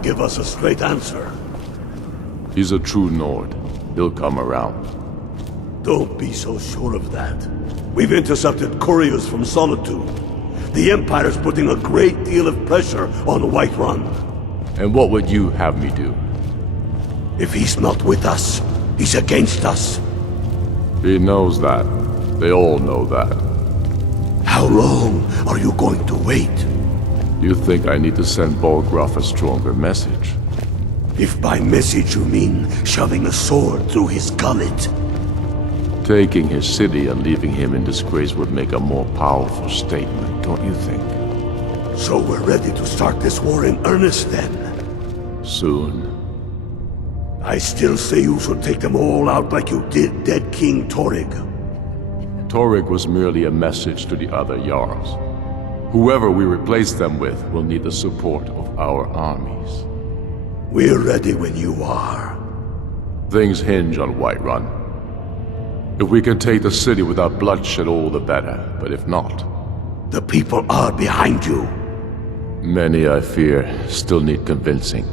not give us a straight answer. He's a true Nord. He'll come around. Don't be so sure of that. We've intercepted couriers from Solitude. The Empire's putting a great deal of pressure on Whiterun. And what would you have me do? If he's not with us, he's against us. He knows that. They all know that. How long are you going to wait? You think I need to send Bolgraf a stronger message? If by message you mean shoving a sword through his gullet. Taking his city and leaving him in disgrace would make a more powerful statement, don't you think? So we're ready to start this war in earnest then? Soon. I still say you should take them all out like you did dead King Torrig. Torrig was merely a message to the other Jarls. Whoever we replace them with will need the support of our armies. We're ready when you are. Things hinge on Whiterun. If we can take the city without bloodshed, all the better. But if not... The people are behind you. Many, I fear, still need convincing.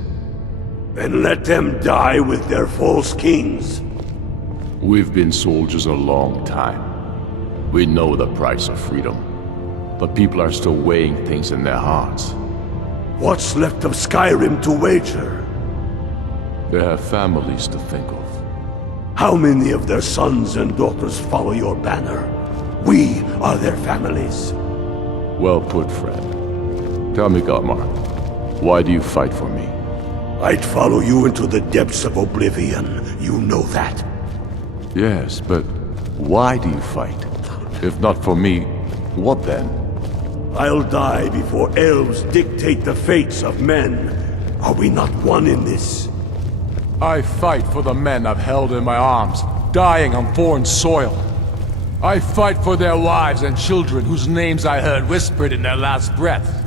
Then let them die with their false kings. We've been soldiers a long time. We know the price of freedom. But people are still weighing things in their hearts. What's left of Skyrim to wager? They have families to think of. How many of their sons and daughters follow your banner? We are their families. Well put, friend. Tell me, Galmar, why do you fight for me? I'd follow you into the depths of oblivion. You know that. Yes, but why do you fight? If not for me, what then? I'll die before elves dictate the fates of men. Are we not one in this? I fight for the men I've held in my arms, dying on foreign soil. I fight for their wives and children whose names I heard whispered in their last breath.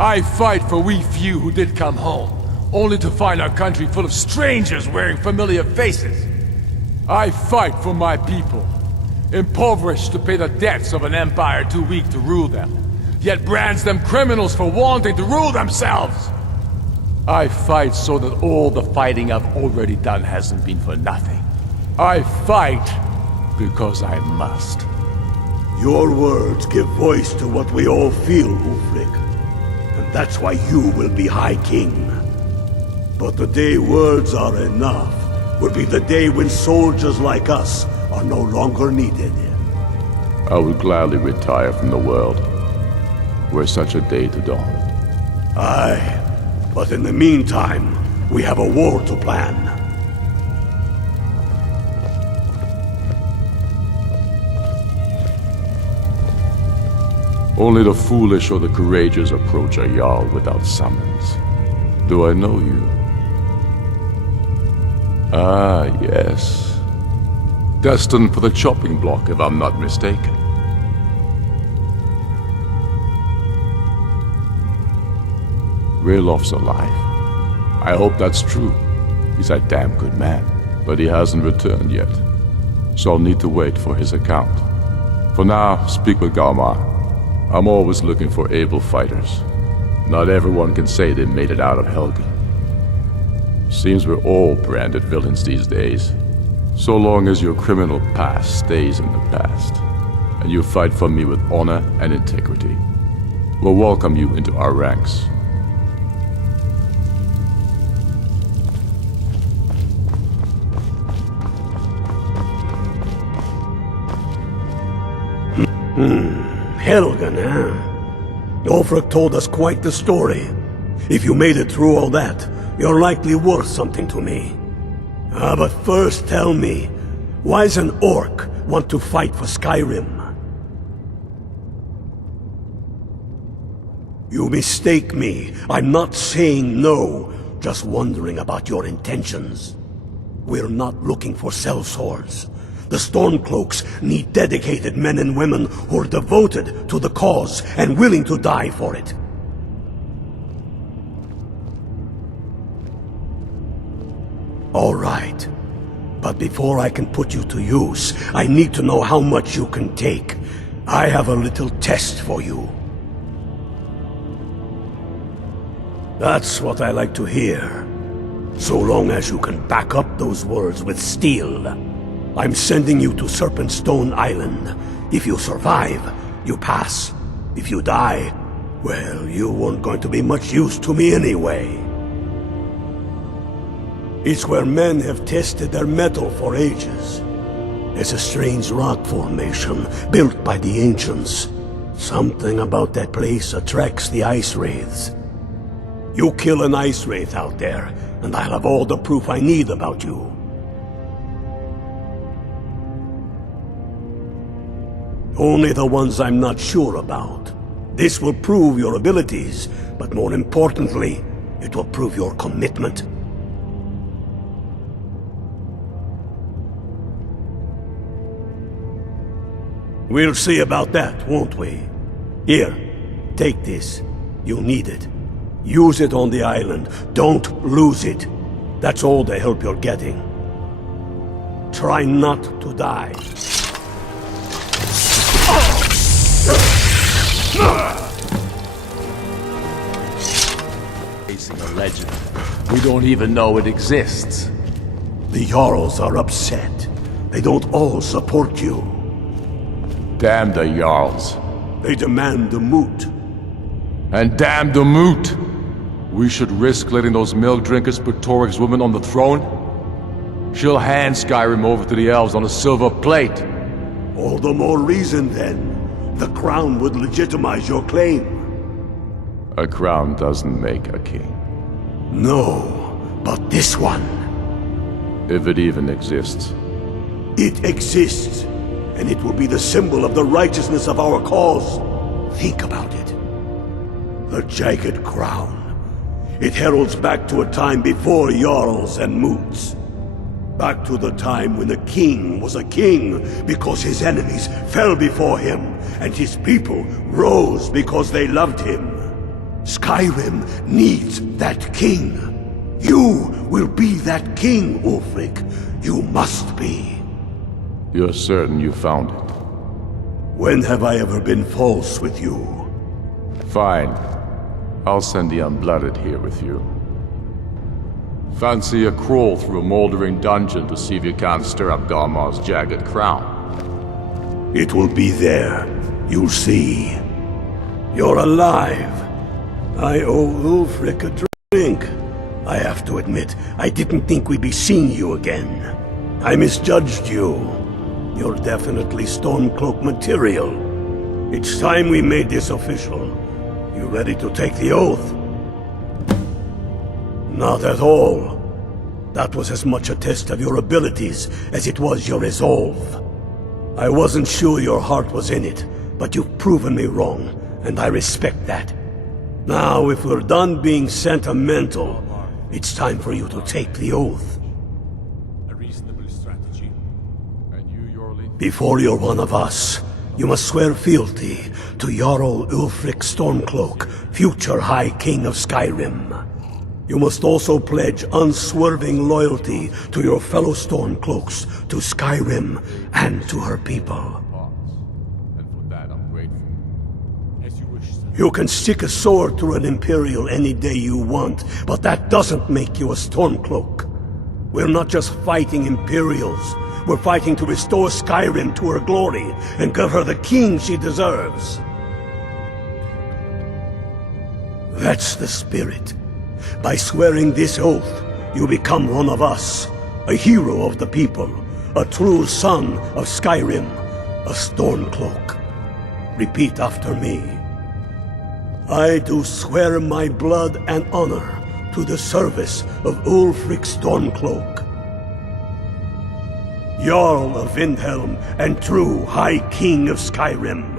I fight for we few who did come home, only to find our country full of strangers wearing familiar faces. I fight for my people, impoverished to pay the debts of an empire too weak to rule them, yet brands them criminals for wanting to rule themselves. I fight so that all the fighting I've already done hasn't been for nothing. I fight because I must. Your words give voice to what we all feel, Ulfric. And that's why you will be High King. But the day words are enough will be the day when soldiers like us are no longer needed. I would gladly retire from the world, were such a day to dawn. Aye, but in the meantime, we have a war to plan. Only the foolish or the courageous approach a Jarl without summons. Do I know you? Ah, yes. Destined for the chopping block, if I'm not mistaken. Railof's alive. I hope that's true. He's a damn good man, but he hasn't returned yet. So I'll need to wait for his account. For now, speak with Galmar. I'm always looking for able fighters. Not everyone can say they made it out of Helgen. Seems we're all branded villains these days. So long as your criminal past stays in the past, and you fight for me with honor and integrity, we'll welcome you into our ranks. Helgen, huh? Ulfric told us quite the story. If you made it through all that, you're likely worth something to me. But first tell me, why's an orc want to fight for Skyrim? You mistake me. I'm not saying no, just wondering about your intentions. We're not looking for sellswords. The Stormcloaks need dedicated men and women who are devoted to the cause and willing to die for it. All right. But before I can put you to use, I need to know how much you can take. I have a little test for you. That's what I like to hear. So long as you can back up those words with steel. I'm sending you to Serpentstone Island. If you survive, you pass. If you die, well, you weren't going to be much use to me anyway. It's where men have tested their metal for ages. It's a strange rock formation built by the ancients. Something about that place attracts the ice wraiths. You kill an ice wraith out there, and I'll have all the proof I need about you. Only the ones I'm not sure about. This will prove your abilities, but more importantly, it will prove your commitment. We'll see about that, won't we? Here, take this. You'll need it. Use it on the island. Don't lose it. That's all the help you're getting. Try not to die. Facing a legend. We don't even know it exists. The Jarls are upset. They don't all support you. Damn the Jarls. They demand the moot. And damn the moot! We should risk letting those milk drinkers put Torik's woman on the throne? She'll hand Skyrim over to the elves on a silver plate. All the more reason, then. The crown would legitimize your claim. A crown doesn't make a king. No, but this one. If it even exists. It exists, and it will be the symbol of the righteousness of our cause. Think about it. The jagged crown. It heralds back to a time before Jarls and Moots. Back to the time when the king was a king because his enemies fell before him, and his people rose because they loved him. Skyrim needs that king. You will be that king, Ulfric. You must be. You're certain you found it? When have I ever been false with you? Fine. I'll send the Unblooded here with you. Fancy a crawl through a moldering dungeon to see if you can't stir up Garmar's jagged crown. It will be there. You'll see. You're alive. I owe Ulfric a drink. I have to admit, I didn't think we'd be seeing you again. I misjudged you. You're definitely Stormcloak material. It's time we made this official. You ready to take the oath? Not at all. That was as much a test of your abilities as it was your resolve. I wasn't sure your heart was in it, but you've proven me wrong, and I respect that. Now, if we're done being sentimental, it's time for you to take the oath. A reasonable strategy. And you, Yorli? Before you're one of us, you must swear fealty to Jarl Ulfric Stormcloak, future High King of Skyrim. You must also pledge unswerving loyalty to your fellow Stormcloaks, to Skyrim, and to her people. And for that I'm grateful. As you wish, sir. You can stick a sword through an Imperial any day you want, but that doesn't make you a Stormcloak. We're not just fighting Imperials. We're fighting to restore Skyrim to her glory and give her the king she deserves. That's the spirit. By swearing this oath, you become one of us, a hero of the people, a true son of Skyrim, a Stormcloak. Repeat after me. I do swear my blood and honor to the service of Ulfric Stormcloak, Jarl of Windhelm and true High King of Skyrim.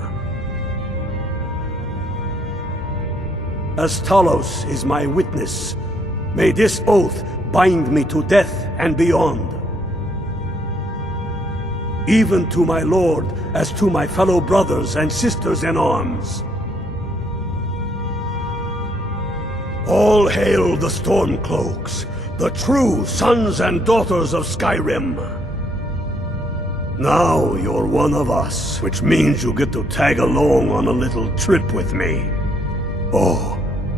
As Talos is my witness, may this oath bind me to death and beyond. Even to my lord, as to my fellow brothers and sisters in arms. All hail the Stormcloaks, the true sons and daughters of Skyrim. Now you're one of us, which means you get to tag along on a little trip with me. Oh,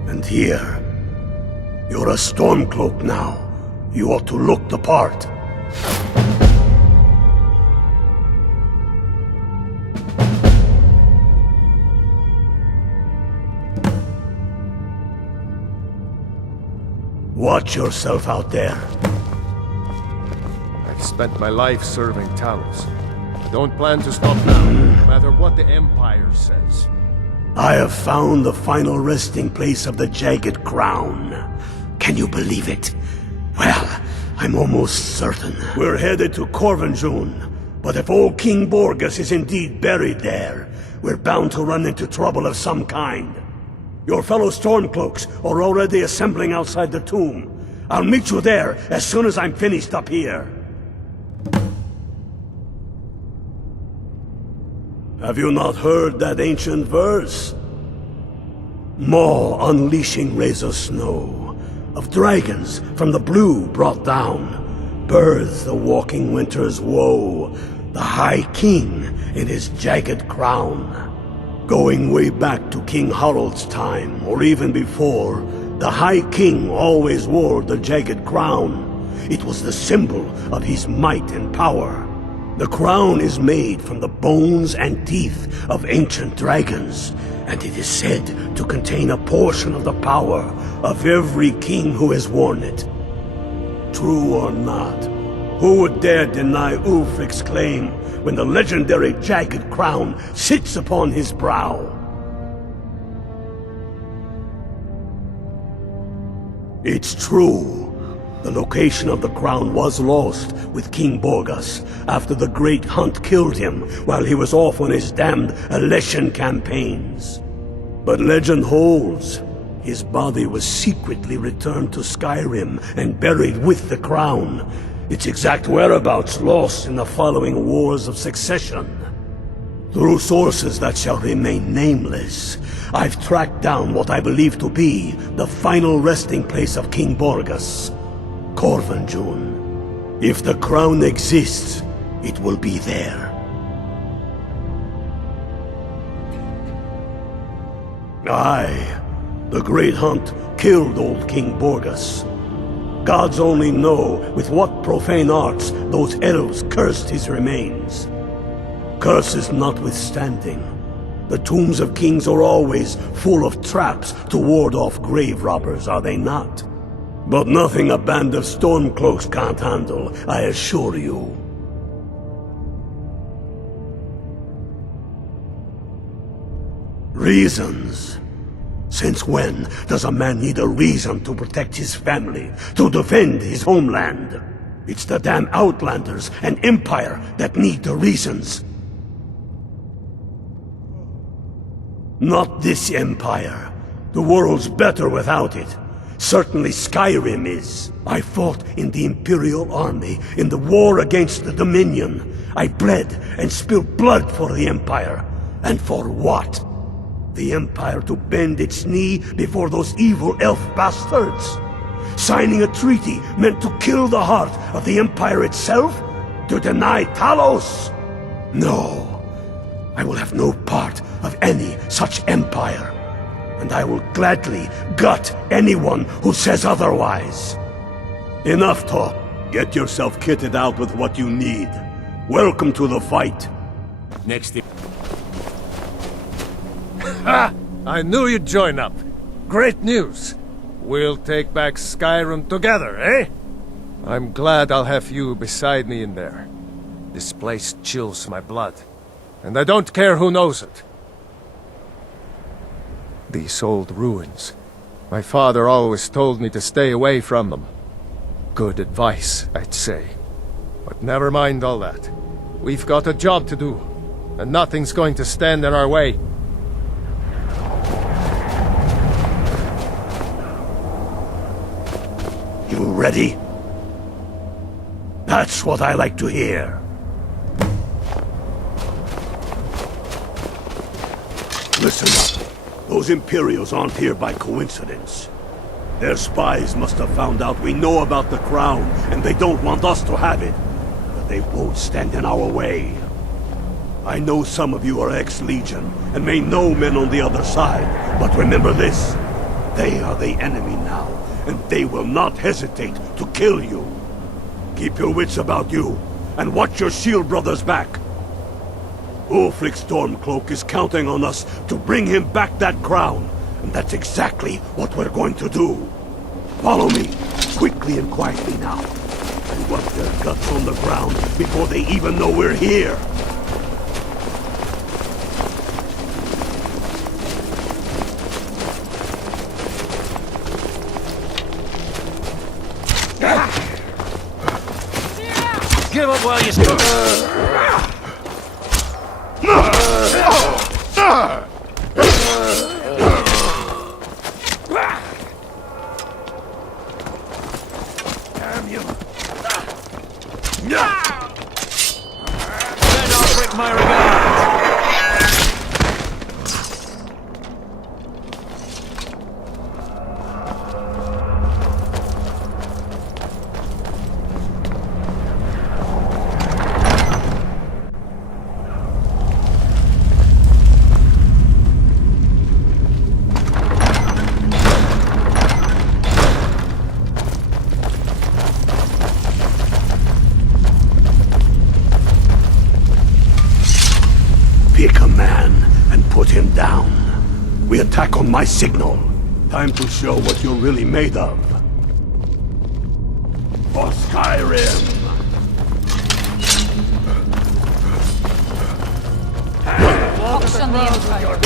and here, You're a Stormcloak now. You ought to look the part. Watch yourself out there. I've spent my life serving Talos. I don't plan to stop now, no matter what the Empire says. I have found the final resting place of the Jagged Crown. Can you believe it? Well, I'm almost certain. We're headed to Corvinjun, but if old King Borgus is indeed buried there, we're bound to run into trouble of some kind. Your fellow Stormcloaks are already assembling outside the tomb. I'll meet you there as soon as I'm finished up here. Have you not heard that ancient verse? Maw unleashing razor snow, of dragons from the blue brought down, births the walking winter's woe, the High King in his jagged crown. Going way back to King Harald's time, or even before, the High King always wore the jagged crown. It was the symbol of his might and power. The crown is made from the bones and teeth of ancient dragons, and it is said to contain a portion of the power of every king who has worn it. True or not, who would dare deny Ulfric's claim when the legendary jagged crown sits upon his brow? It's true. The location of the crown was lost with King Borgus after the Great Hunt killed him while he was off on his damned Alessian campaigns. But legend holds, his body was secretly returned to Skyrim and buried with the crown, its exact whereabouts lost in the following Wars of Succession. Through sources that shall remain nameless, I've tracked down what I believe to be the final resting place of King Borgus, Corvinjun. If the crown exists, it will be there. Aye, the Great Hunt killed old King Borgus. Gods only know with what profane arts those elves cursed his remains. Curses notwithstanding, the tombs of kings are always full of traps to ward off grave robbers, are they not? But nothing a band of Stormcloaks can't handle, I assure you. Reasons. Since when does a man need a reason to protect his family, to defend his homeland? It's the damn Outlanders and Empire that need the reasons. Not this Empire. The world's better without it. Certainly Skyrim is. I fought in the Imperial Army in the war against the Dominion. I bled and spilled blood for the Empire. And for what? The Empire to bend its knee before those evil elf bastards? Signing a treaty meant to kill the heart of the Empire itself? To deny Talos? No. I will have no part of any such empire. And I will gladly gut anyone who says otherwise. Enough talk. Get yourself kitted out with what you need. Welcome to the fight. Next. Ha! I knew you'd join up. Great news. We'll take back Skyrim together, eh? I'm glad I'll have you beside me in there. This place chills my blood. And I don't care who knows it. These old ruins. My father always told me to stay away from them. Good advice, I'd say. But never mind all that. We've got a job to do, and nothing's going to stand in our way. You ready? That's what I like to hear. Listen up. Those Imperials aren't here by coincidence. Their spies must have found out we know about the crown, and they don't want us to have it. But they won't stand in our way. I know some of you are ex-Legion, and may know men on the other side, but remember this. They are the enemy now, and they will not hesitate to kill you. Keep your wits about you, and watch your shield brother's back. Ulfric Stormcloak is counting on us to bring him back that crown, and that's exactly what we're going to do. Follow me, quickly and quietly now, and wipe their guts on the ground before they even know we're here. Give up while you still. Damn you! Send Ulfric my regards. Pick a man and put him down. We attack on my signal. Time to show what you're really made of. For Skyrim! Focus on the Empire.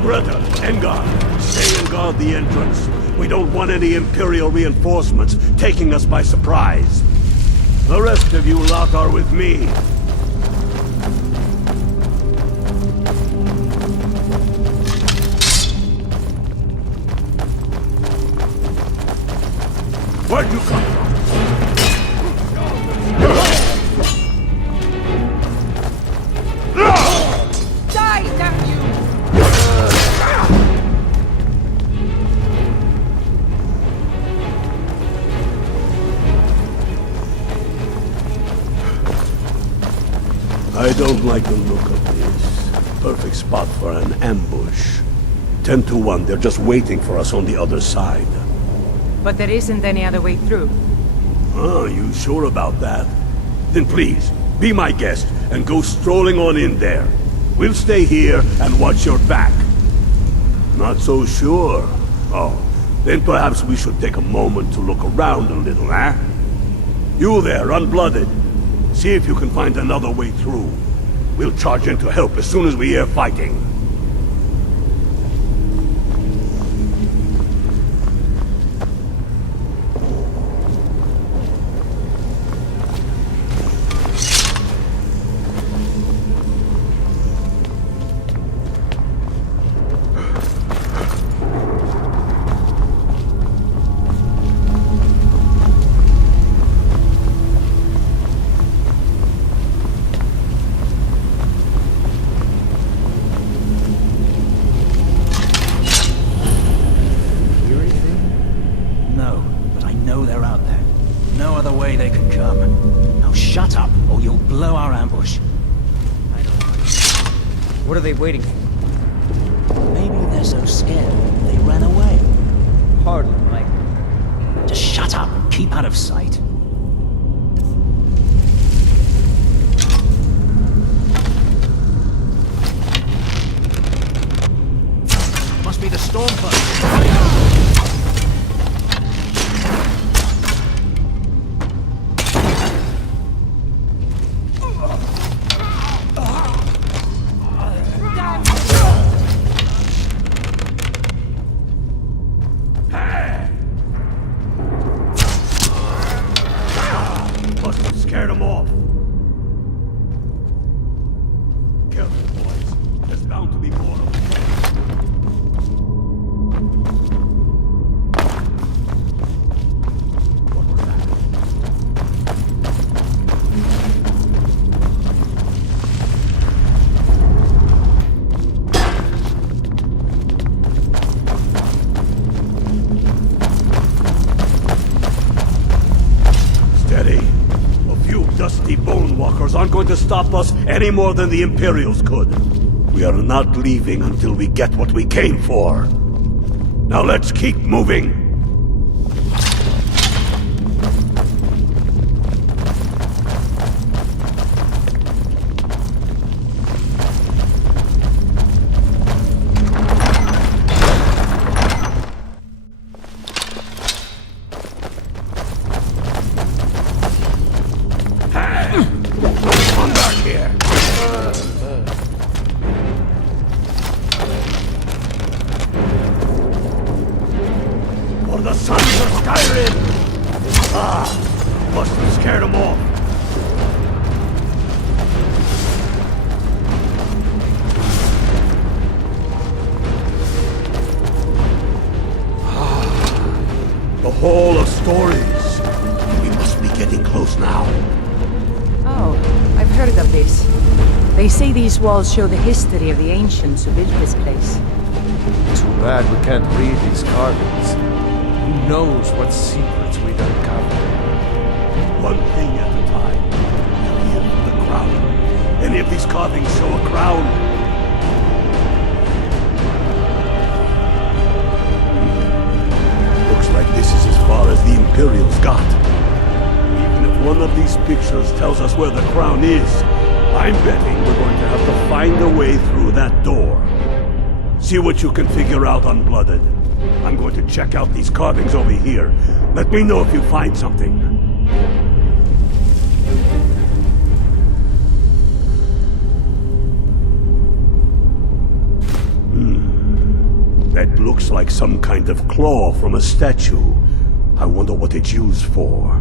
Greta, Engar, stay and guard the entrance. We don't want any Imperial reinforcements taking us by surprise. The rest of you lot are with me. Where'd you come from? Die, damn you! I don't like the look of this. Perfect spot for an ambush. 10 to 1, they're just waiting for us on the other side. But there isn't any other way through. Oh, you sure about that? Then please, be my guest and go strolling on in there. We'll stay here and watch your back. Not so sure. Oh, then perhaps we should take a moment to look around a little, eh? You there, unblooded. See if you can find another way through. We'll charge in to help as soon as we hear fighting. What are they waiting for? Maybe they're so scared they ran away. Hardly likely. Just shut up and keep out of sight. Must be the Stormcloaks. Scared them off. Careful, boys. There's bound to be more of them. dusty bone walkers aren't going to stop us any more than the Imperials could. We are not leaving until we get what we came for. Now let's keep moving. Come back here. For the sons of Skyrim! Ah, must have scared them off. The Hall of Stories. We must be getting close now. Oh, I've heard of this. They say these walls show the history of the ancients who built this place. Too bad we can't read these carvings. Who knows what secrets we'd uncover? One thing at a time. We'll hear from the crown. Any of these carvings show a crown? Looks like this is as far as the Imperials got. Even if one of these pictures tells us where the crown is, I'm betting we're going to have to find a way through that door. See what you can figure out, Unblooded. I'm going to check out these carvings over here. Let me know if you find something. That looks like some kind of claw from a statue. I wonder what it's used for.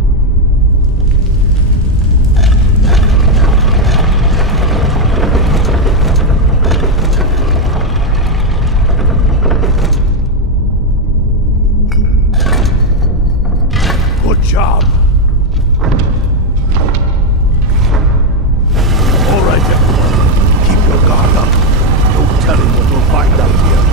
Good job. All right, everyone. Keep your guard up. No telling what we'll find out here.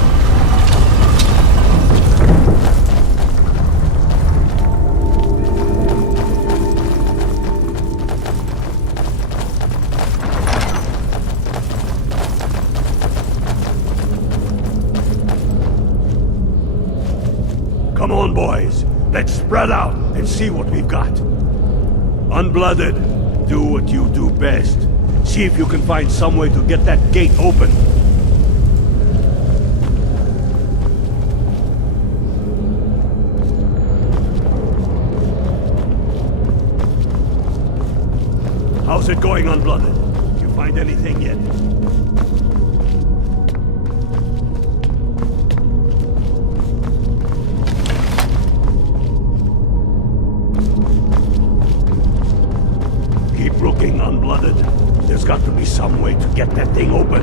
Come on, boys. Let's spread out and see what we've got. Unblooded, do what you do best. See if you can find some way to get that gate open. How's it going, Unblooded? You find anything yet? Keep looking, Unblooded. There's got to be some way to get that thing open.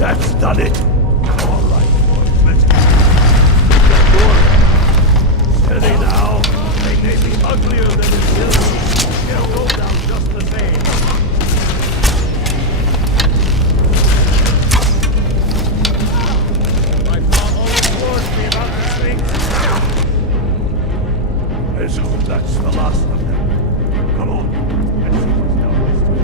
That's done it. All right, boys, let's get that door. Steady now. They may be uglier than the hills. They'll go down just the same. My mom always warned me about these things. Let's hope that's the last of them. Come on, let's see what's down this way.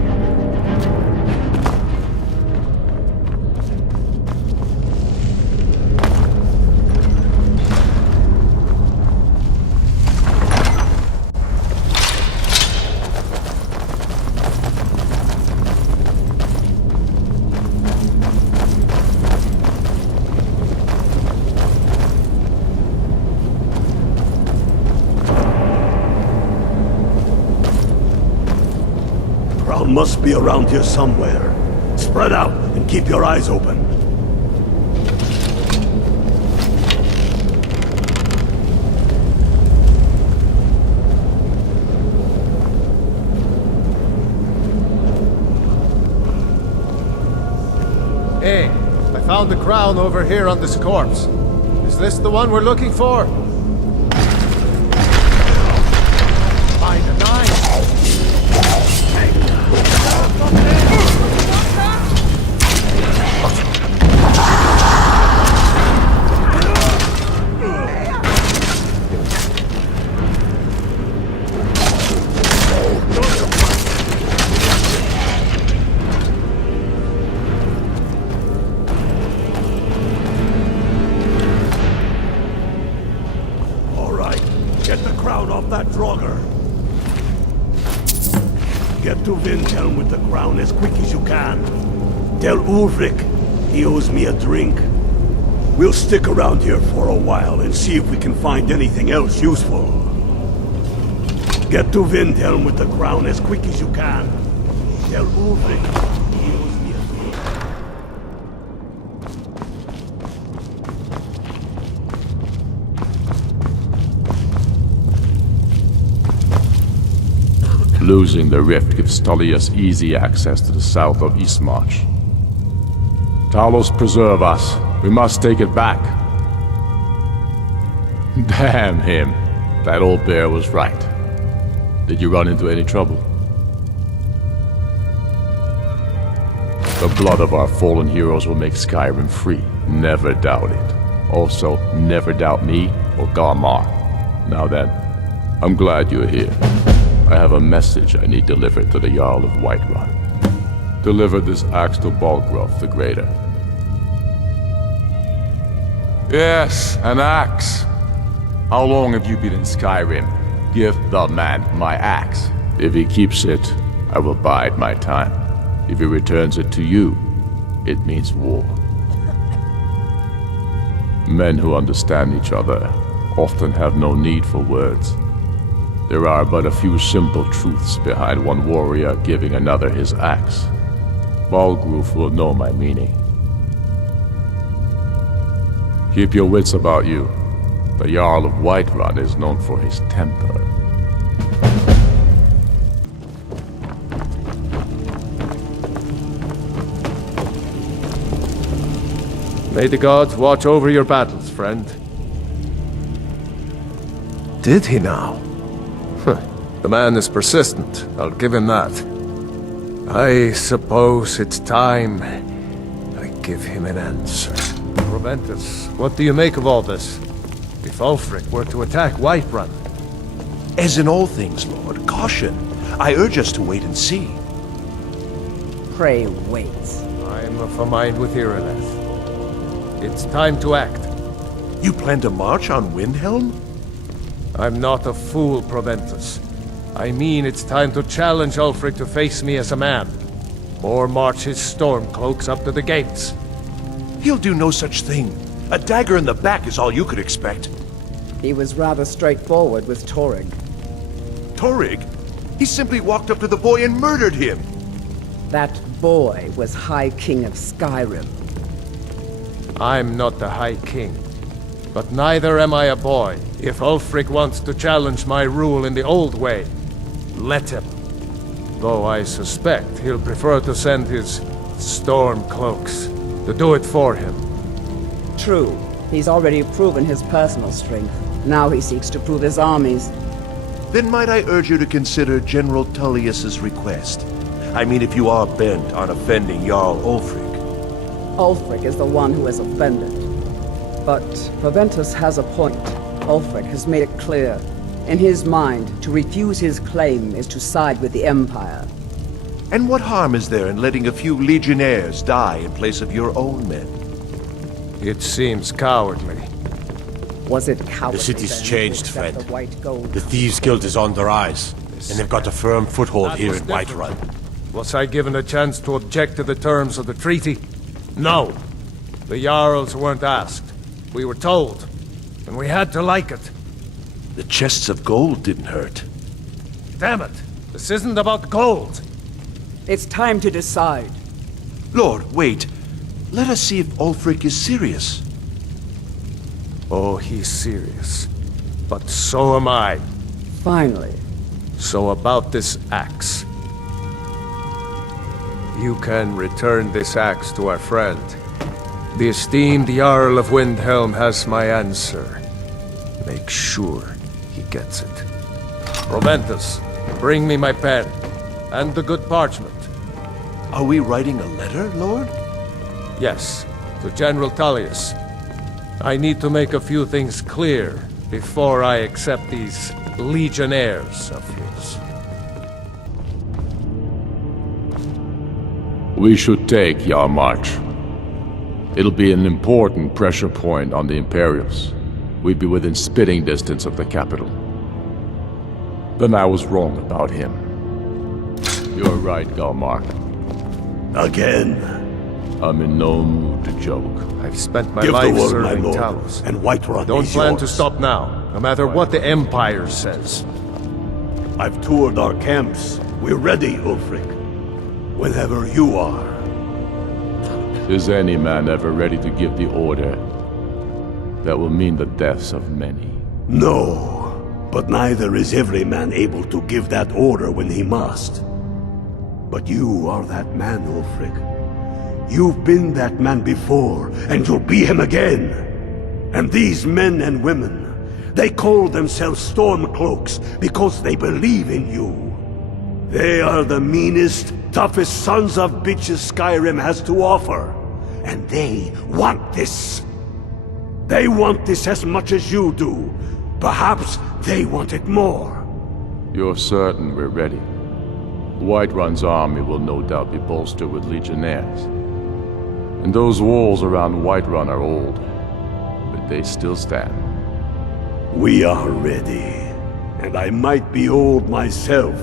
Crown must be around here somewhere. Spread out and keep your eyes open. Hey, I found the crown over here on this corpse. Is this the one we're looking for? Find a knife! off that Draugr. Get to Windhelm with the crown as quick as you can. Tell Ulrich he owes me a drink. We'll stick around here for a while and see if we can find anything else useful. Get to Windhelm with the crown as quick as you can. Tell Ulrich he owes me a drink. Losing the rift gives Tullius easy access to the south of Eastmarch. Talos preserve us. We must take it back. Damn him. That old bear was right. Did you run into any trouble? The blood of our fallen heroes will make Skyrim free. Never doubt it. Also, never doubt me or Garmar. Now then, I'm glad you're here. I have a message I need delivered to the Jarl of Whiterun. Deliver this axe to Balgruuf the Greater. Yes, an axe. How long have you been in Skyrim? Give the man my axe. If he keeps it, I will bide my time. If he returns it to you, it means war. Men who understand each other often have no need for words. There are but a few simple truths behind one warrior giving another his axe. Balgruuf will know my meaning. Keep your wits about you. The Jarl of Whiterun is known for his temper. May the gods watch over your battles, friend. Did he now? The man is persistent, I'll give him that. I suppose it's time I give him an answer. Proventus, what do you make of all this? If Ulfric were to attack Whiterun? As in all things, Lord, caution. I urge us to wait and see. Pray wait. I'm of a mind with Irileth. It's time to act. You plan to march on Windhelm? I'm not a fool, Proventus. I mean it's time to challenge Ulfric to face me as a man. Or march his Stormcloaks up to the gates. He'll do no such thing. A dagger in the back is all you could expect. He was rather straightforward with Torrig. Torrig? He simply walked up to the boy and murdered him. That boy was High King of Skyrim. I'm not the High King. But neither am I a boy. If Ulfric wants to challenge my rule in the old way, let him. Though I suspect he'll prefer to send his Stormcloaks to do it for him. True, he's already proven his personal strength. Now he seeks to prove his armies. Then might I urge you to consider General Tullius's request? I mean, if you are bent on offending Jarl Ulfric. Ulfric is the one who has offended. But Proventus has a point. Ulfric has made it clear. In his mind, to refuse his claim is to side with the Empire. And what harm is there in letting a few legionnaires die in place of your own men? It seems cowardly. Was it cowardly? The city's then changed, to accept Fred. the White Gold? The Thieves' Guild is on the rise, and they've got a firm foothold That here was in different. Whiterun. Was I given a chance to object to the terms of the treaty? No. The Jarls weren't asked. We were told. And we had to like it. The chests of gold didn't hurt. Damn it! This isn't about gold! It's time to decide. Lord, wait. Let us see if Ulfric is serious. Oh, he's serious. But so am I. Finally. So about this axe. You can return this axe to our friend. The esteemed Jarl of Windhelm has my answer. Make sure he gets it. Proventus, bring me my pen. And the good parchment. Are we writing a letter, Lord? Yes, to General Tullius. I need to make a few things clear before I accept these legionnaires of his. We should take Yarmarch. It'll be an important pressure point on the Imperials. We'd be within spitting distance of the capital. Then I was wrong about him. You're right, Galmar. Again. I'm in no mood to joke. I've spent my Give the life word, my serving lord, Talos. and Whiterun Don't is plan to yours. stop now, no matter what the Empire says. I've toured our camps. We're ready, Ulfric. Whenever you are. Is any man ever ready to give the order that will mean the deaths of many? No, but neither is every man able to give that order when he must. But you are that man, Ulfric. You've been that man before, and you'll be him again. And these men and women, they call themselves Stormcloaks because they believe in you. They are the meanest, toughest sons of bitches Skyrim has to offer. And they want this. They want this as much as you do. Perhaps they want it more. You're certain we're ready? Whiterun's army will no doubt be bolstered with legionnaires. And those walls around Whiterun are old, but they still stand. We are ready. And I might be old myself,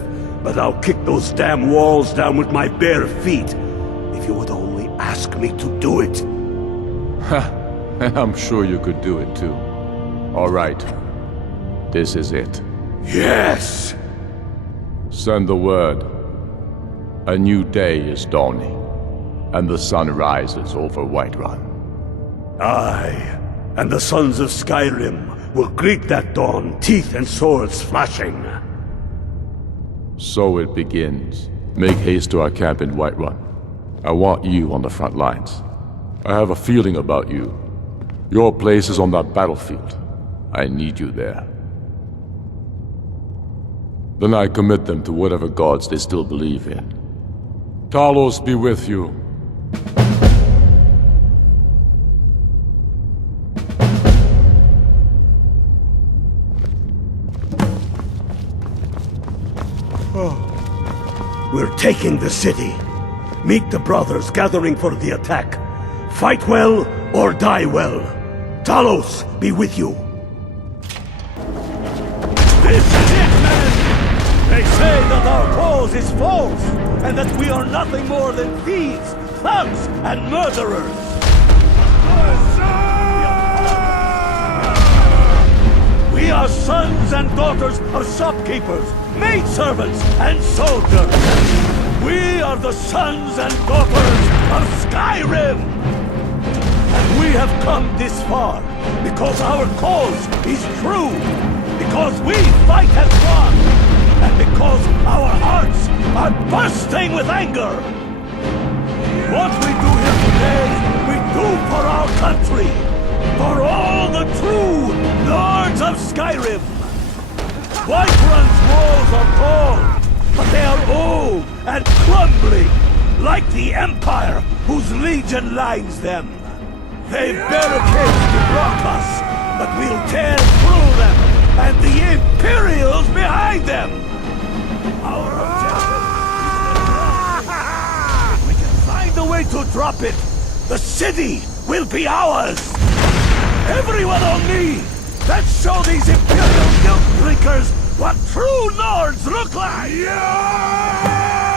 but I'll kick those damn walls down with my bare feet, if you would only ask me to do it. And I'm sure you could do it too. All right. This is it. Yes! Send the word. A new day is dawning, and the sun rises over Whiterun. Aye, and the sons of Skyrim will greet that dawn, teeth and swords flashing. So it begins. Make haste to our camp in Whiterun. I want you on the front lines. I have a feeling about you. Your place is on that battlefield. I need you there. Then I commit them to whatever gods they still believe in. Talos be with you. We're taking the city. Meet the brothers gathering for the attack. Fight well or die well. Talos be with you. This is it, men! They say that our cause is false, and that we are nothing more than thieves, thugs, and murderers. We are sons and daughters of shopkeepers, maidservants, and soldiers. We are the sons and daughters of Skyrim. And we have come this far because our cause is true, because we fight as one, and because our hearts are bursting with anger. What we do here today, we do for our country, for all the true lords of Skyrim. Whiterun's walls are tall, but they are old and crumbling, like the Empire whose legion lines them. They've barricades to block us, but we'll tear through them, and the Imperials behind them. Our objective is if we can find a way to drop it, the city will be ours. Everyone on me! Let's show these Imperial guilt breakers what true lords look like! Yeah!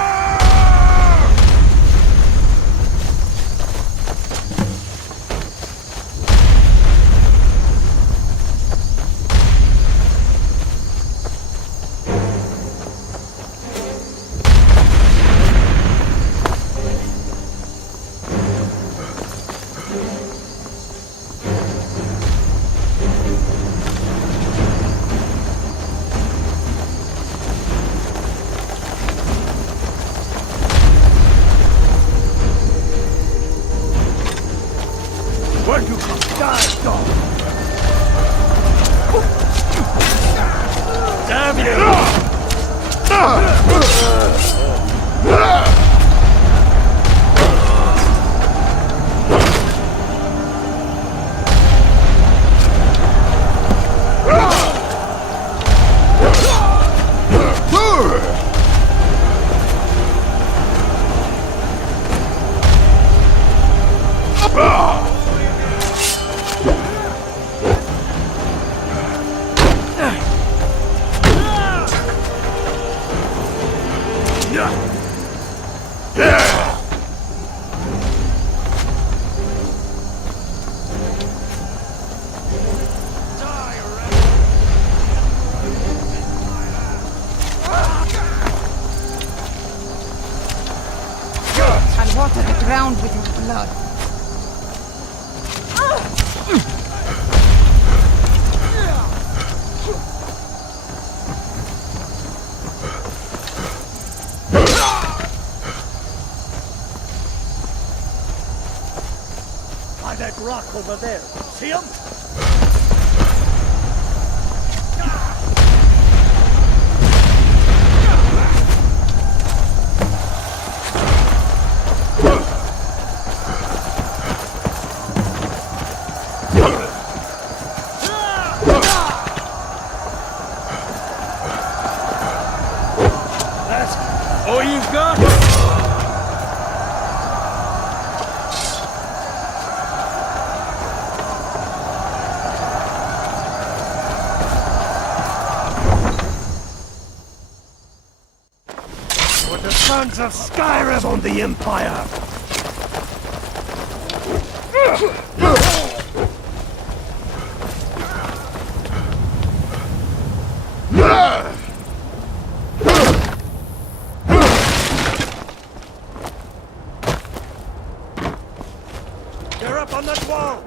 ground with your blood. By that rock over there. See him? Oh, you've got? For the sons of Skyrim on the Empire! They're up on that wall!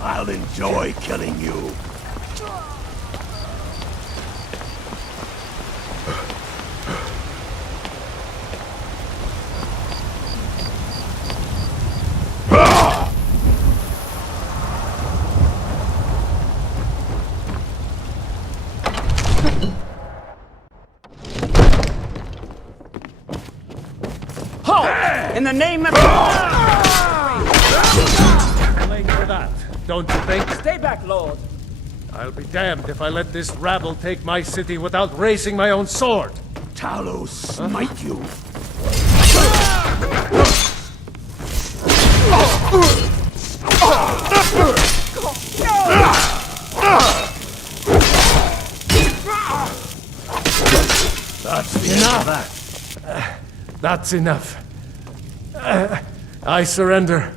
I'll enjoy killing you. In the name of... Late for that, don't you think? Stay back, Lord. I'll be damned if I let this rabble take my city without raising my own sword. Talos smite you. That's enough. That's enough. I surrender.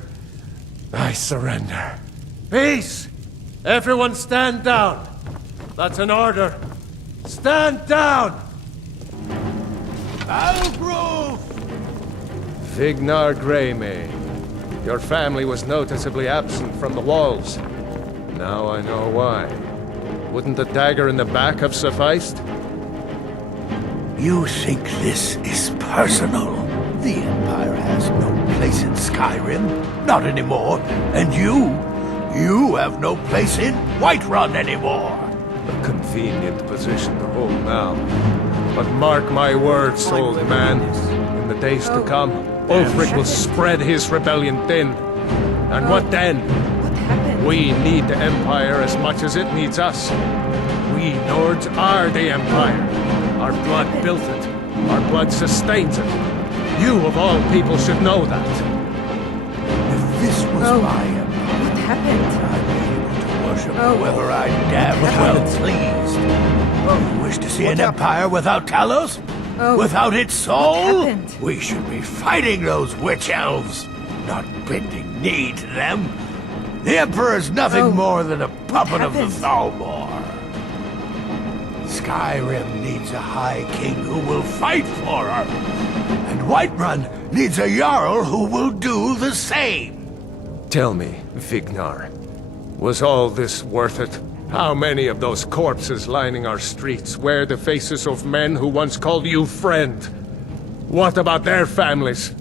I surrender. Peace! Everyone stand down. That's an order. Stand down! Algrove! Vignar Greymane. Your family was noticeably absent from the walls. Now I know why. Wouldn't the dagger in the back have sufficed? You think this is personal? The Empire has no place in Skyrim. Not anymore. And you have no place in Whiterun anymore. A convenient position to hold now. But mark my words, old man. In the days to come, Ulfric will spread his rebellion thin. And what then? What happened? We need the Empire as much as it needs us. We Nords are the Empire. Our blood built it. Our blood sustains it. You, of all people, should know that. If this was my Empire, What happened? I'd be able to worship whoever I damn well pleased. You wish to see an empire without Talos? Without its soul? happened? We should be fighting those witch elves, not bending knee to them. The Emperor's nothing more than a puppet of the Thalmor. Skyrim needs a High King who will fight for her. And Whiterun needs a Jarl who will do the same. Tell me, Vignar, was all this worth it? How many of those corpses lining our streets wear the faces of men who once called you friend? What about their families?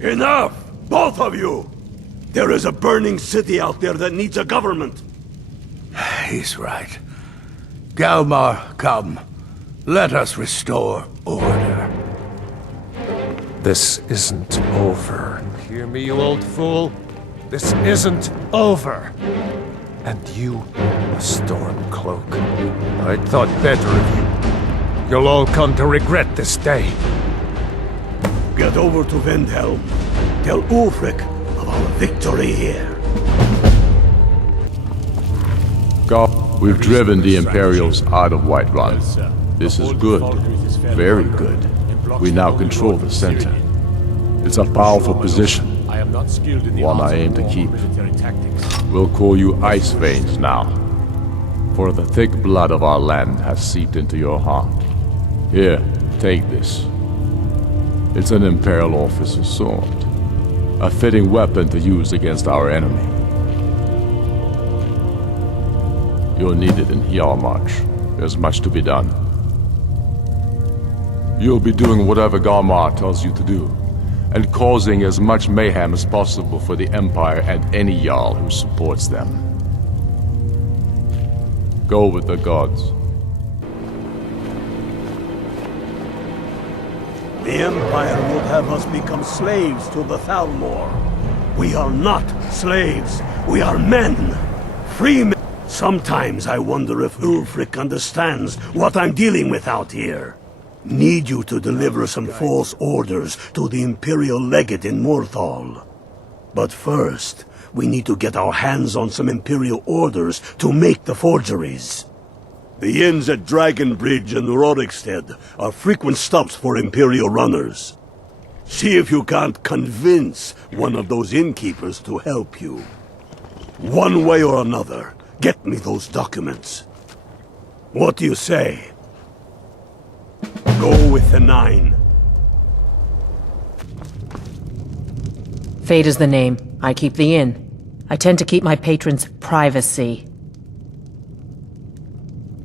Enough! Both of you! There is a burning city out there that needs a government. He's right. Galmar, come. Let us restore order. This isn't over. Hear me, you old fool? This isn't over. And you, a Stormcloak. I thought better of you. You'll all come to regret this day. Get over to Windhelm. Tell Ulfric of our victory here. We've driven the Imperials out of Whiterun. This is good. Very good. We now control the center. It's a powerful position. One I aim to keep. We'll call you Ice Veins now. For the thick blood of our land has seeped into your heart. Here, take this. It's an Imperial officer's sword. A fitting weapon to use against our enemy. You'll need it in Hjalmarch. There's much to be done. You'll be doing whatever Galmar tells you to do, and causing as much mayhem as possible for the Empire and any Jarl who supports them. Go with the gods. The Empire would have us become slaves to the Thalmor. We are not slaves. We are men. Free men. Sometimes I wonder if Ulfric understands what I'm dealing with out here. Need you to deliver some false orders to the Imperial Legate in Morthal. But first, we need to get our hands on some Imperial orders to make the forgeries. The inns at Dragonbridge and Rorikstead are frequent stops for Imperial runners. See if you can't convince one of those innkeepers to help you. One way or another, get me those documents. What do you say? Go with the 9. Fate is the name. I keep the inn. I tend to keep my patrons' privacy.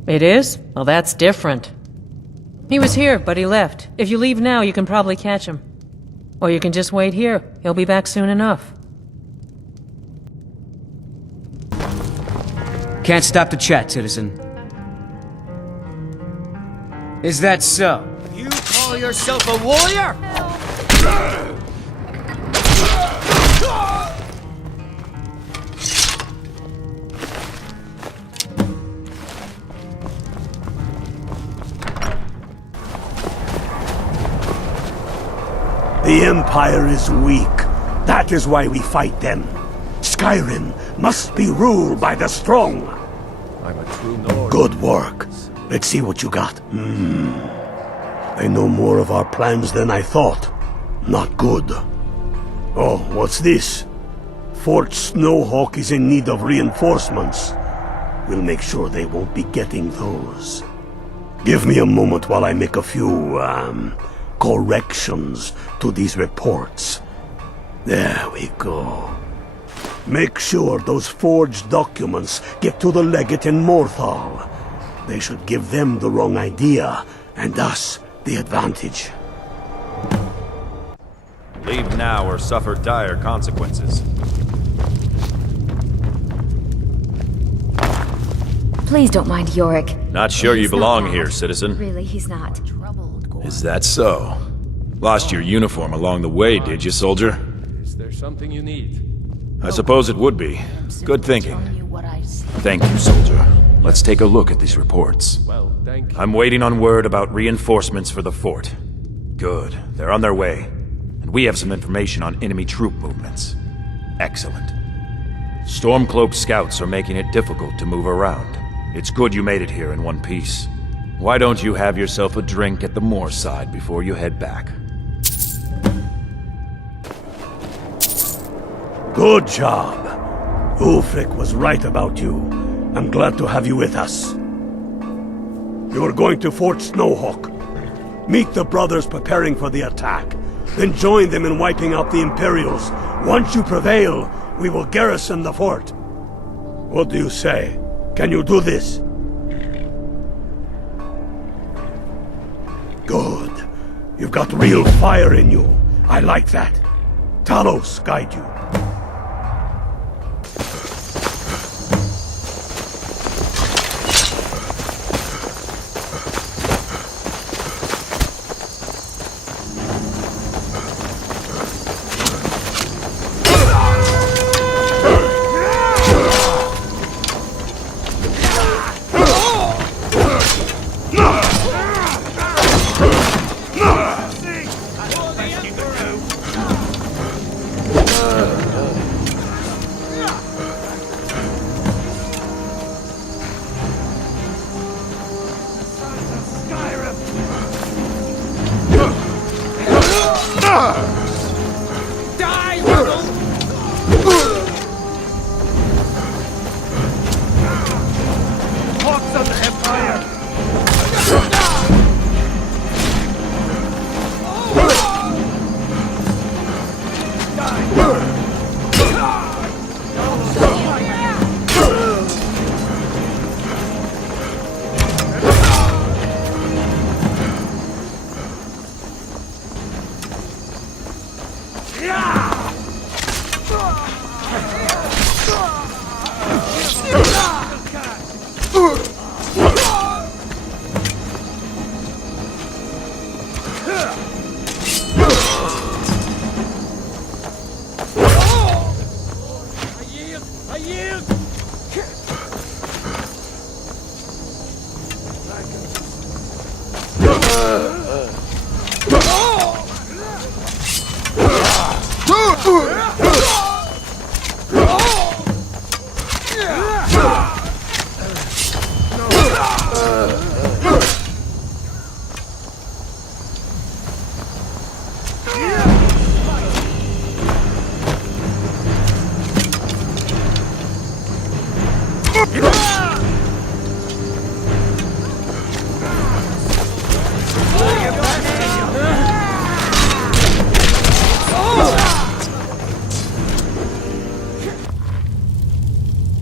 It is? Well, that's different. He was here, but he left. If you leave now, you can probably catch him. Or you can just wait here. He'll be back soon enough. Can't stop the chat, citizen. Is that so? You call yourself a warrior? The Empire is weak. That is why we fight them. Skyrim must be ruled by the strong. I'm a true Nord. Good work. Let's see what you got. They know more of our plans than I thought. Not good. Oh, what's this? Fort Snowhawk is in need of reinforcements. We'll make sure they won't be getting those. Give me a moment while I make a few, corrections to these reports. There we go. Make sure those forged documents get to the Legate in Morthal. They should give them the wrong idea, and us the advantage. Leave now or suffer dire consequences. Please don't mind Yorick. Not sure you belong here, citizen. Really, he's not. Is that so? Lost your uniform along the way, did you, soldier? Is there something you need? I suppose it would be. Good thinking. Thank you, soldier. Let's take a look at these reports. Well, thank you. I'm waiting on word about reinforcements for the fort. Good. They're on their way. And we have some information on enemy troop movements. Excellent. Stormcloak scouts are making it difficult to move around. It's good you made it here in one piece. Why don't you have yourself a drink at the moorside before you head back? Good job. Ulfric was right about you. I'm glad to have you with us. You're going to Fort Snowhawk. Meet the brothers preparing for the attack. Then join them in wiping out the Imperials. Once you prevail, we will garrison the fort. What do you say? Can you do this? Good. You've got real fire in you. I like that. Talos guide you. Die, rebel! Hawks of the Empire!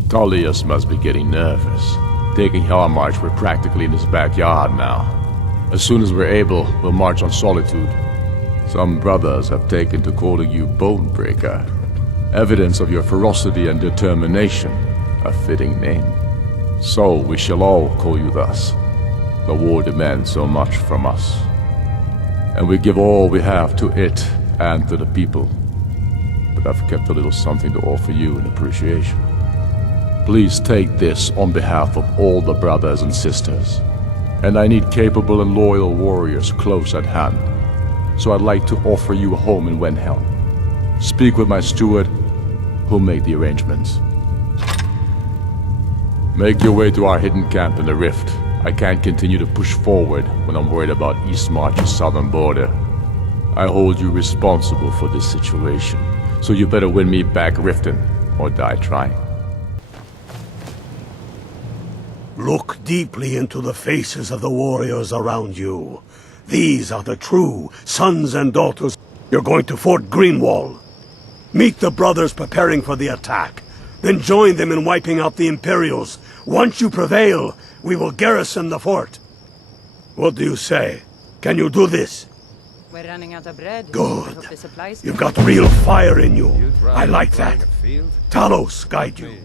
Tullius must be getting nervous. Taking our march, we're practically in his backyard now. As soon as we're able, we'll march on Solitude. Some brothers have taken to calling you Bonebreaker. Evidence of your ferocity and determination. A fitting name. So we shall all call you thus. The war demands so much from us. And we give all we have to it and to the people. But I've kept a little something to offer you in appreciation. Please take this on behalf of all the brothers and sisters. And I need capable and loyal warriors close at hand. So I'd like to offer you a home in Wenhelm. Speak with my steward, who'll make the arrangements. Make your way to our hidden camp in the Rift. I can't continue to push forward when I'm worried about Eastmarch's southern border. I hold you responsible for this situation, so you better win me back Riften, or die trying. Look deeply into the faces of the warriors around you. These are the true sons and daughters. You're going to Fort Greenwall. Meet the brothers preparing for the attack. Then join them in wiping out the Imperials. Once you prevail, we will garrison the fort. What do you say? Can you do this? We're running out of bread. Good. You've got real fire in you. I like that. Talos guide you.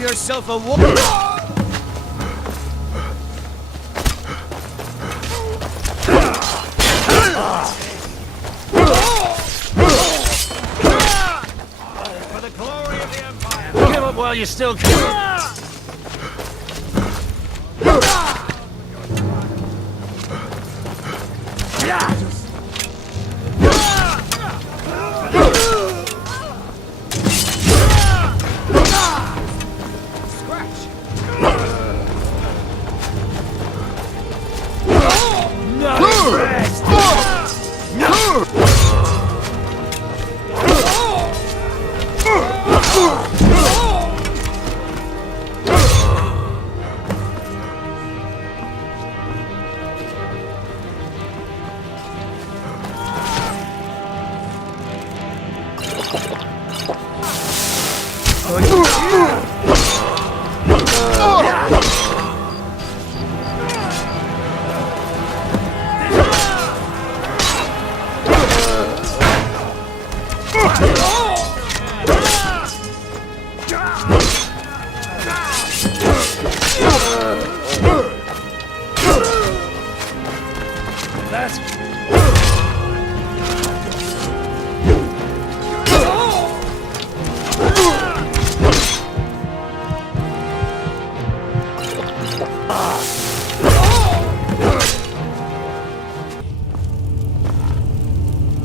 Yourself a warrior. For the glory of the Empire. Give up while you still can.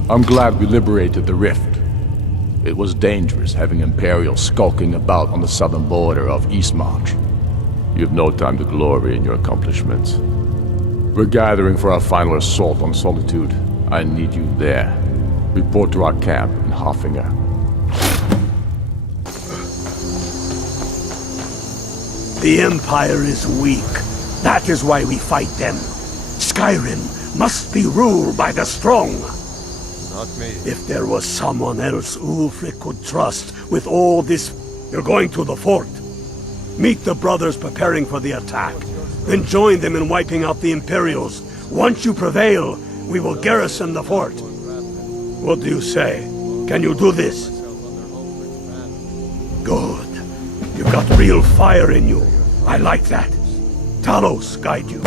I'm glad we liberated the rift. It was dangerous having Imperials skulking about on the southern border of Eastmarch. You have no time to glory in your accomplishments. We're gathering for our final assault on Solitude. I need you there. Report to our camp in Hoffinger. The Empire is weak. That is why we fight them. Skyrim must be ruled by the strong. Not me. If there was someone else Ulfric could trust with all this... You're going to the fort. Meet the brothers preparing for the attack. Then join them in wiping out the Imperials. Once you prevail, we will garrison the fort. What do you say? Can you do this? Good. You've got real fire in you. I like that. Talos guide you.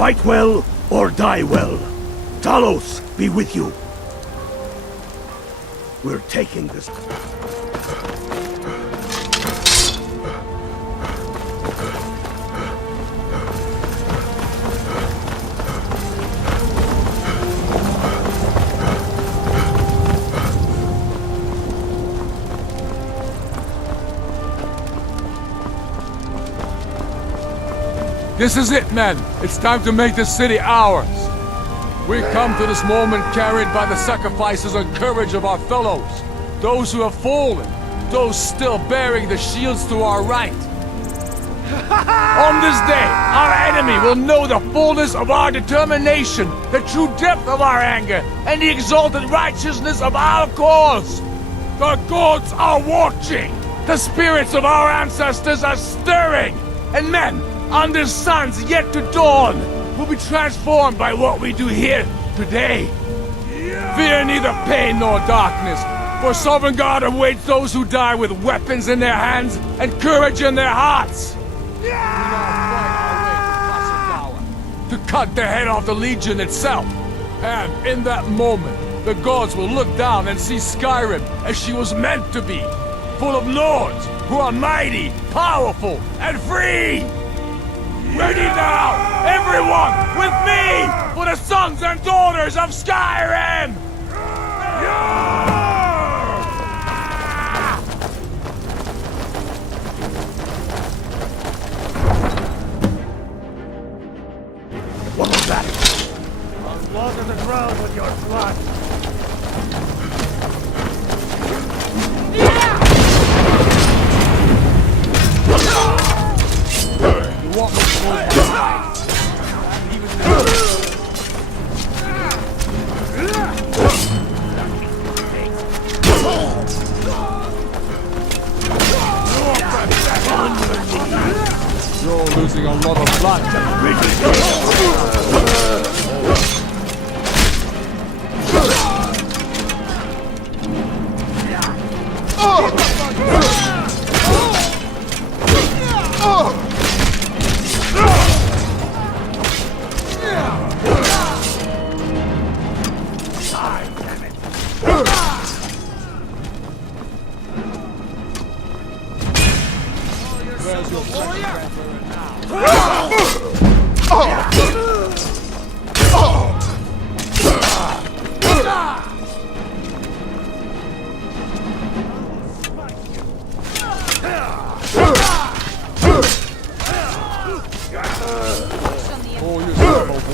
Fight well or die well. Talos be with you. We're taking this. This is it, men! It's time to make this city ours! We come to this moment carried by the sacrifices and courage of our fellows, those who have fallen, those still bearing the shields to our right. On this day, our enemy will know the fullness of our determination, the true depth of our anger, and the exalted righteousness of our cause. The gods are watching! The spirits of our ancestors are stirring! And men, under suns yet to dawn, will be transformed by what we do here today. Fear neither pain nor darkness, for Sovereign God awaits those who die with weapons in their hands and courage in their hearts. We now fight our way to Castle to cut the head off the Legion itself. And in that moment, the gods will look down and see Skyrim as she was meant to be, full of lords who are mighty, powerful, and free! Ready now, everyone, with me, for the sons and daughters of Skyrim! What was that? I'll water the ground with your blood. You want me to go You're losing a lot of blood.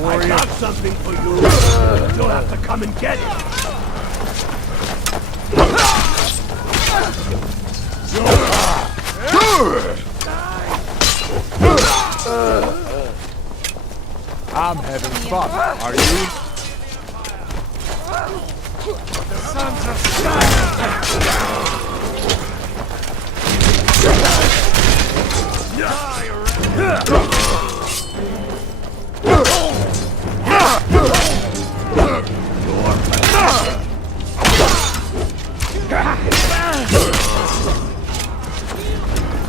I got something for you. You'll have to come and get it. I'm having fun. Are you? The sons of Skyrim!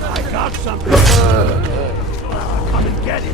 I got something. Come and get it.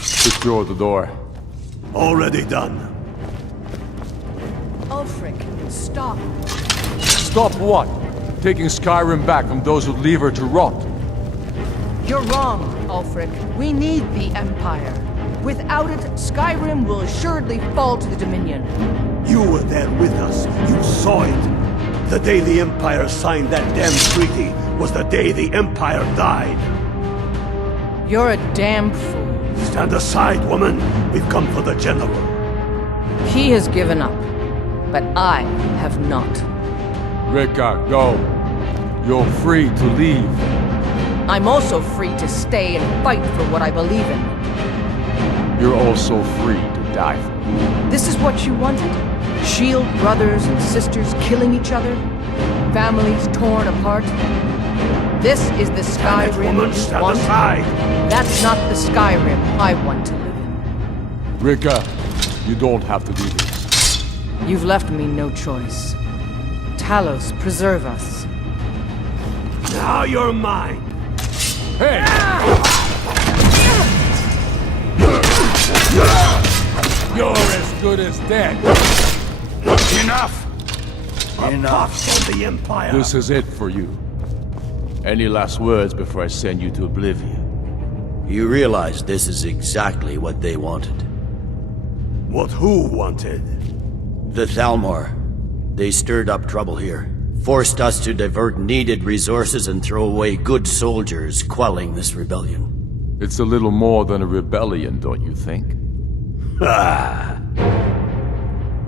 Secure the door. Already done. Ulfric, stop. Stop what? Taking Skyrim back from those who leave her to rot. You're wrong, Ulfric. We need the Empire. Without it, Skyrim will assuredly fall to the Dominion. You were there with us. You saw it. The day the Empire signed that damn treaty was the day the Empire died. You're a damn fool. Stand aside, woman. We've come for the General. He has given up, but I have not. Rika, go. You're free to leave. I'm also free to stay and fight for what I believe in. You're also free to die for. This is what you wanted? Shield brothers and sisters killing each other? Families torn apart? This is the Skyrim woman, you stand want? aside. That's not the Skyrim I want to live in. Rika, You don't have to do this. You've left me no choice. Talos, preserve us. Now you're mine! Hey! You're as good as dead. Enough! Enough from the Empire! This is it for you. Any last words before I send you to oblivion? You realize this is exactly what they wanted. What who wanted? The Thalmor. They stirred up trouble here. Forced us to divert needed resources and throw away good soldiers, quelling this rebellion. It's a little more than a rebellion, don't you think? Ah.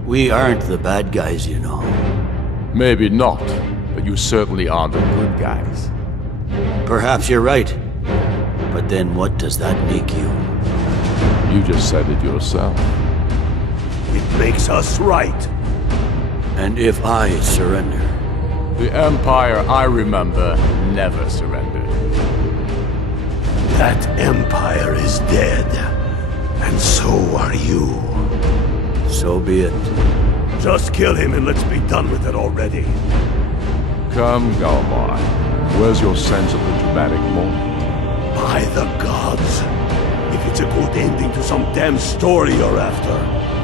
We aren't the bad guys, you know. Maybe not, but you certainly aren't the good guys. Perhaps you're right. But then what does that make you? You just said it yourself. It makes us right. And if I surrender? The Empire I remember never surrendered. That Empire is dead. And so are you. So be it. Just kill him and let's be done with it already. Come, Galmar. Where's your sense of the dramatic moment? By the gods! If it's a good ending to some damn story you're after,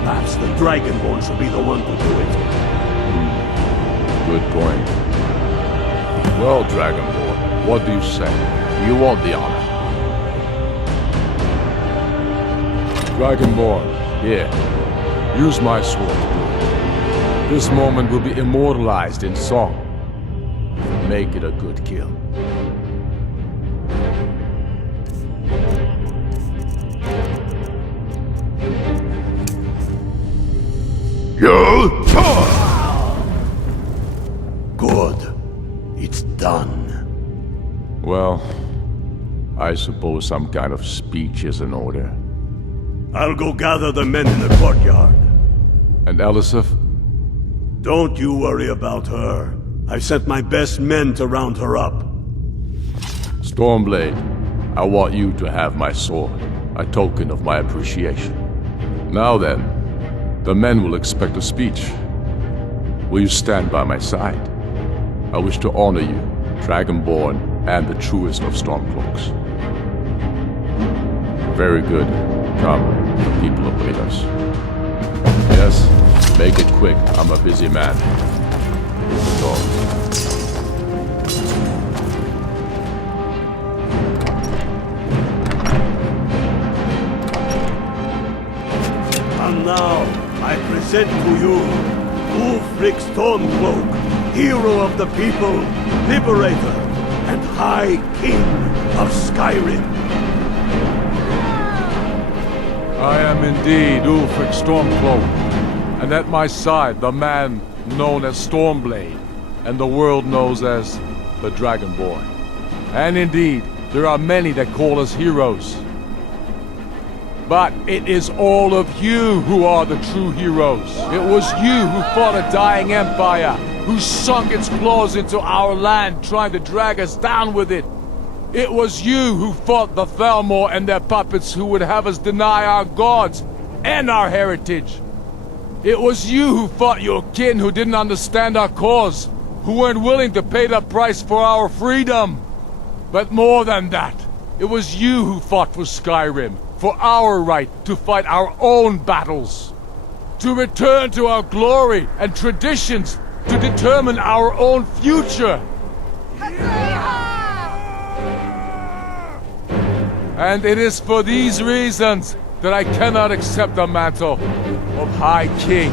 perhaps the Dragonborn should be the one to do it. Good point. Well, Dragonborn, what do you say? You want the honor? Dragonborn, here. Use my sword to do it. This moment will be immortalized in song. Make it a good kill. Good. It's done. Well, I suppose some kind of speech is in order. I'll go gather the men in the courtyard. And Elisif? Don't you worry about her. I've sent my best men to round her up. Stormblade, I want you to have my sword, a token of my appreciation. Now then, the men will expect a speech. Will you stand by my side? I wish to honor you, Dragonborn, and the truest of Stormcloaks. Very good. Come, the people await us. Yes, make it quick. I'm a busy man. Go. And now, I present to you Ulfric Stormcloak, hero of the people, liberator, and High King of Skyrim. I am indeed Ulfric Stormcloak, and at my side the man known as Stormblade, and the world knows as the Dragonborn. And indeed, there are many that call us heroes. But it is all of you who are the true heroes. It was you who fought a dying empire, who sunk its claws into our land, trying to drag us down with it. It was you who fought the Thalmor and their puppets who would have us deny our gods and our heritage. It was you who fought your kin who didn't understand our cause, who weren't willing to pay the price for our freedom. But more than that, it was you who fought for Skyrim, for our right to fight our own battles, to return to our glory and traditions, to determine our own future. And it is for these reasons that I cannot accept the mantle of High King.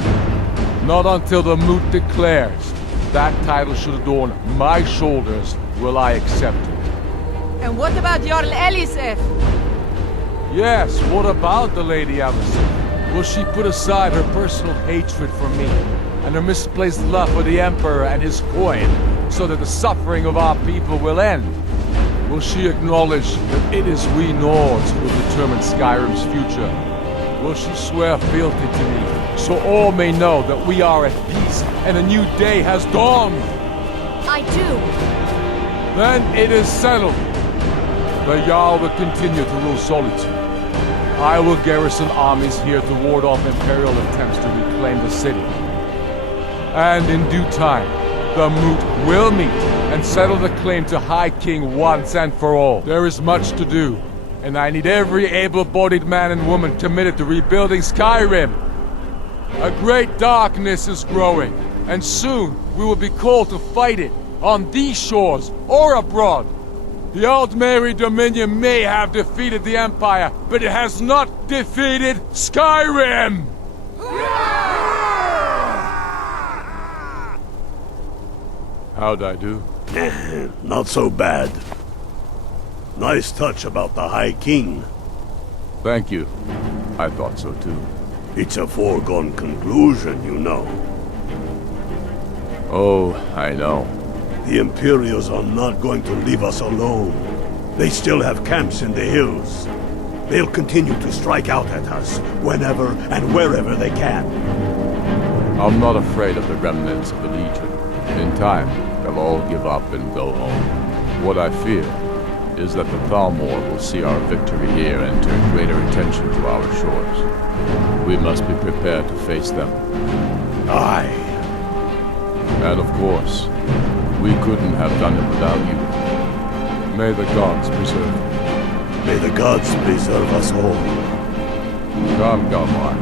Not until the moot declares that title should adorn my shoulders will I accept it. And what about Jarl Elisif? Yes, what about the Lady Elisif? Will she put aside her personal hatred for me and her misplaced love for the Emperor and his coin so that the suffering of our people will end? Will she acknowledge that it is we Nords who will determine Skyrim's future? Will she swear fealty to me so all may know that we are at peace and a new day has dawned? I do. Then it is settled. The Jarl will continue to rule Solitude. I will garrison armies here to ward off Imperial attempts to reclaim the city. And in due time, the Moot will meet and settle the claim to High King once and for all. There is much to do, and I need every able-bodied man and woman committed to rebuilding Skyrim. A great darkness is growing, and soon we will be called to fight it, on these shores or abroad. The Aldmeri Dominion may have defeated the Empire, but it has not defeated Skyrim! How'd I do? Not so bad. Nice touch about the High King. Thank you. I thought so too. It's a foregone conclusion, you know. Oh, I know. The Imperials are not going to leave us alone. They still have camps in the hills. They'll continue to strike out at us whenever and wherever they can. I'm not afraid of the remnants of the Legion. In time, they'll all give up and go home. What I fear is that the Thalmor will see our victory here and turn greater attention to our shores. We must be prepared to face them. Aye. And of course, we couldn't have done it without you. May the gods preserve you. May the gods preserve us all. Come, Galmar.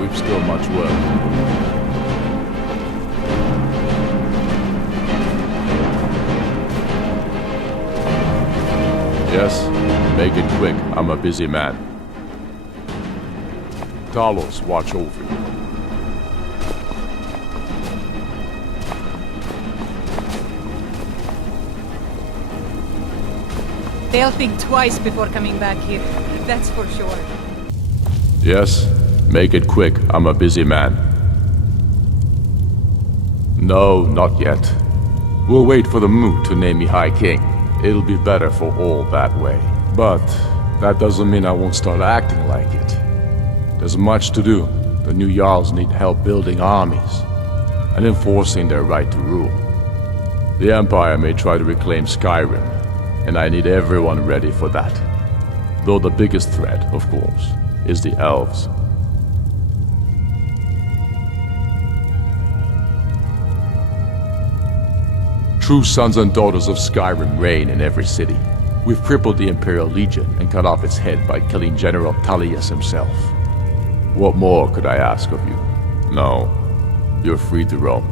We've still much work. Yes, make it quick. I'm a busy man. Talos, watch over you. They'll think twice before coming back here, that's for sure. Yes, make it quick. I'm a busy man. No, not yet. We'll wait for the Moot to name me High King. It'll be better for all that way. But that doesn't mean I won't start acting like it. There's much to do. The new Jarls need help building armies and enforcing their right to rule. The Empire may try to reclaim Skyrim, and I need everyone ready for that. Though the biggest threat, of course, is the elves. True sons and daughters of Skyrim reign in every city. We've crippled the Imperial Legion and cut off its head by killing General Tullius himself. What more could I ask of you? No, you're free to roam.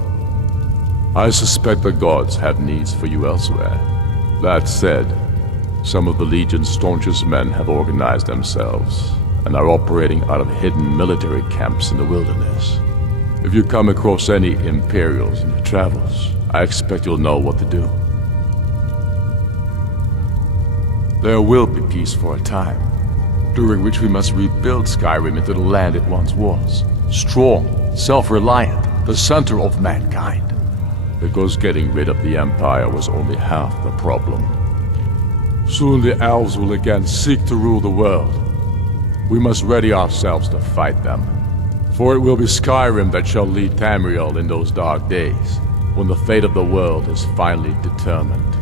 I suspect the gods have needs for you elsewhere. That said, some of the Legion's staunchest men have organized themselves and are operating out of hidden military camps in the wilderness. If you come across any Imperials in your travels, I expect you'll know what to do. There will be peace for a time, during which we must rebuild Skyrim into the land it once was. Strong, self-reliant, the center of mankind. Because getting rid of the Empire was only half the problem. Soon the elves will again seek to rule the world. We must ready ourselves to fight them. For it will be Skyrim that shall lead Tamriel in those dark days, when the fate of the world is finally determined.